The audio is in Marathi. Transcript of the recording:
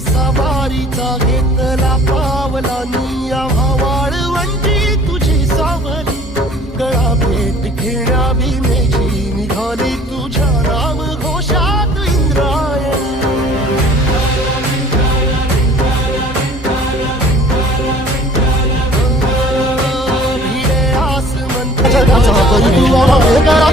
सवारीचा घेतला पावला निया वाळवंटी तुझी सावली गळा भेट घेण्या भीमेची निघाली तुझ्या राम घोषात इंद्रायणी भिडे आसमंत जगाचा बैदुआ